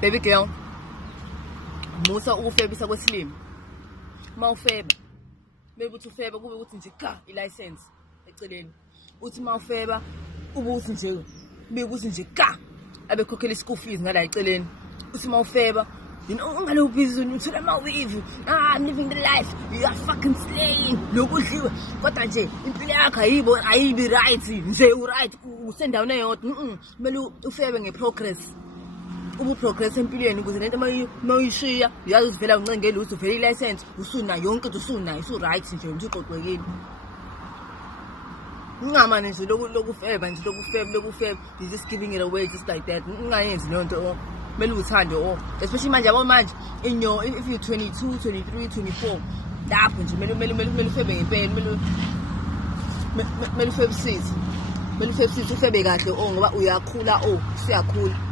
Baby girl, musa ukufebisa kwesilimo. Uma ufeba, maybe uthi ufeba kube ukuthi nje ka i-license eceleni. Uthi uma ufeba ube uthi nje kube ukuthi nje ka abekhokhela i-school fees ngala eceleni. Uthi uma ufeba, ungalo busy uthola amawivu. I'm living the life. You are fucking slaying. Lokudliwe. Kodwa nje impilo yakho ayibi right. Nje u-right usendaweni eyodwa. Kumele ufebe ngeprogress. Ubuprogress empilweni ukuze lento mawuyishiya uyazi uvela uncengele ukuthi uvela i-license usuna yonke into usunayo usu-right nje uthi uqoqekile. Ungamane nje lokufeba nje lokufeba you just giving it away just like that. Ungayenzi leyo nto kumele uthande especially manje manje if you 22 23 24 lapho nje kumele ufebe ngempela kumele ufebisise ufebe kahle ngoba uyakhula usiyakhula.